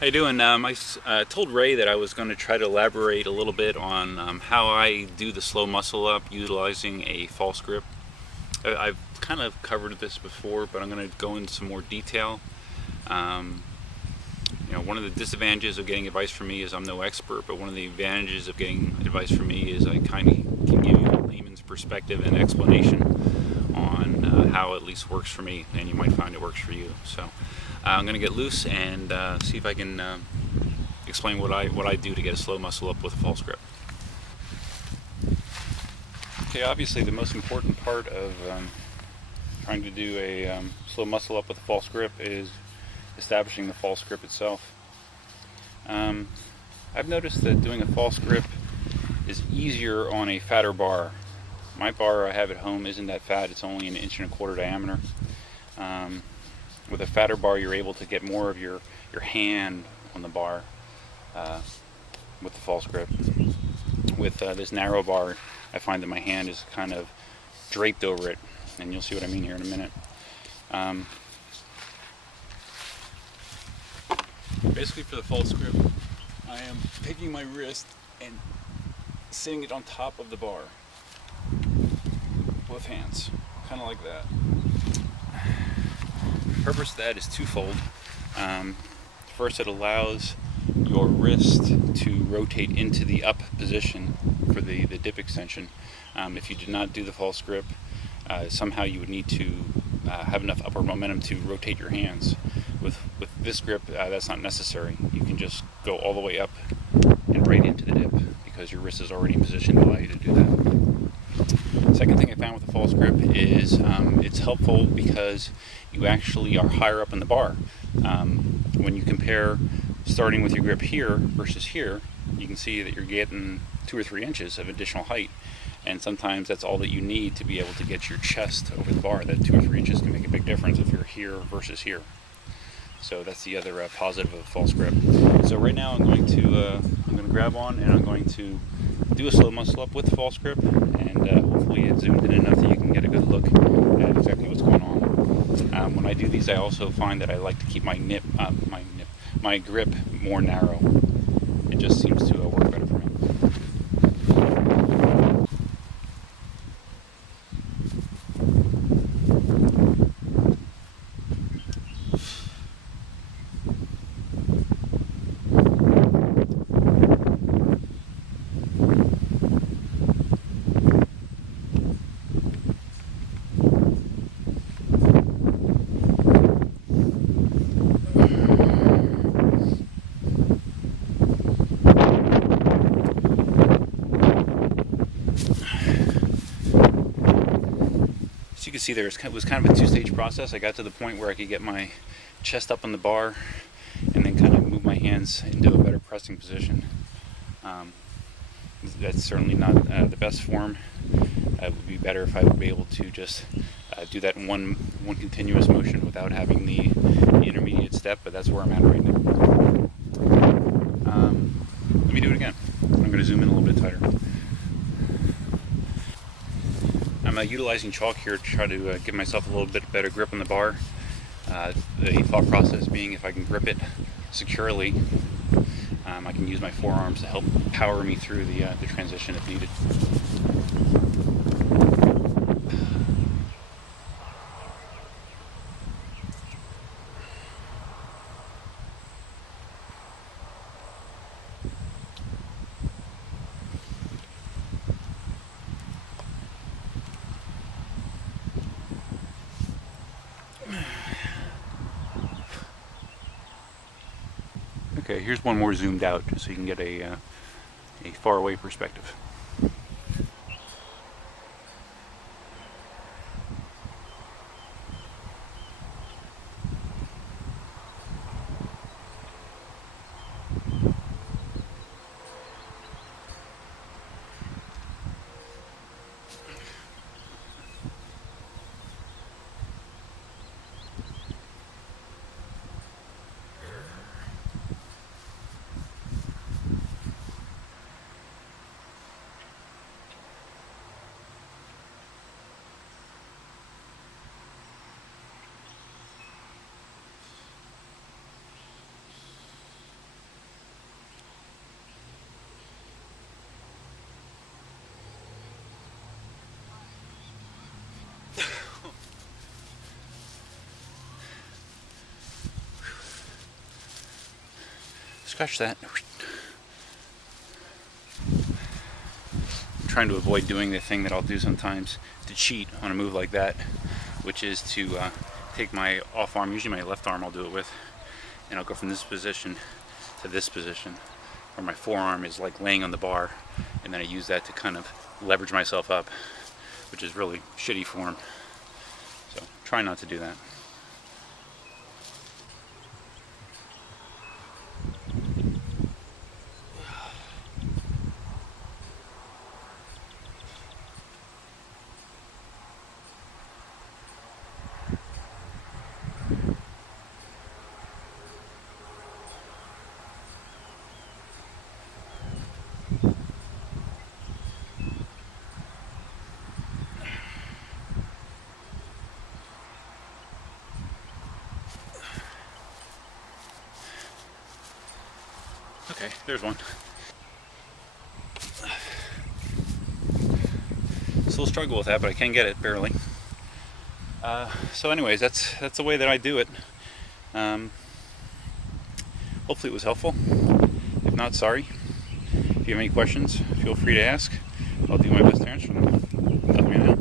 How you doing? I told Ray that I was going to try to elaborate a little bit on how I do the slow muscle up utilizing a false grip. I've kind of covered this before, but I'm going to go into some more detail. Um, One of the disadvantages of getting advice from me is I'm no expert, but one of the advantages of getting advice from me is I kind of can give you a layman's perspective and explanation on how it at least works for me, and you might find it works for you. So I'm going to get loose and see if I can explain what I do to get a slow muscle up with a false grip. Okay, obviously the most important part of trying to do a slow muscle up with a false grip is establishing the false grip itself. I've noticed that doing a false grip is easier on a fatter bar. My bar I have at home isn't that fat, it's only 1.25 inches diameter. With a fatter bar you're able to get more of your hand on the bar with the false grip. With this narrow bar I find that my hand is kind of draped over it, and you'll see what I mean here in a minute. Basically for the false grip, I am taking my wrist and sitting it on top of the bar. Both hands, kind of like that. The purpose of that is twofold. First, it allows your wrist to rotate into the up position for the dip extension. If you did not do the false grip, somehow you would need to have enough upward momentum to rotate your hands. With this grip, that's not necessary. You can just go all the way up and right into the dip because your wrist is already in position to allow you to do that. Second thing I found with the false grip is it's helpful because you actually are higher up in the bar. When you compare starting with your grip here versus here, you can see that you're getting 2 or 3 inches of additional height, and sometimes that's all that you need to be able to get your chest over the bar. That 2 or 3 inches can make a big difference if you're here versus here. So that's the other positive of the false grip. So right now I'm going to grab on and I'm going to do a slow muscle up with the false grip, and hopefully it's zoomed in enough that you can get a good look at exactly what's going on. When I do these, I also find that I like to keep my grip more narrow. It just seems to work better for me. So you can see it was kind of a two-stage process. I got to the point where I could get my chest up on the bar and then kind of move my hands into a better pressing position. That's certainly not the best form. It would be better if I would be able to just do that in one continuous motion without having the intermediate step, but that's where I'm at right now. Let me do it again. I'm going to zoom in a little bit tighter. I'm utilizing chalk here to try to give myself a little bit better grip on the bar. The thought process being if I can grip it securely, I can use my forearms to help power me through the transition if needed. Okay, here's one more zoomed out just so you can get a far away perspective. fetch that. I'm trying to avoid doing the thing that I'll do sometimes to cheat on a move like that, which is to take my off arm, usually my left arm I'll do it with, and I'll go from this position to this position, where my forearm is like laying on the bar, and then I use that to kind of leverage myself up, which is really shitty form. So try not to do that. Okay, there's one. Still struggle with that, but I can get it barely. So anyways, that's the way that I do it. Hopefully it was helpful. If not, sorry. If you have any questions, feel free to ask. I'll do my best to answer them. Let me know.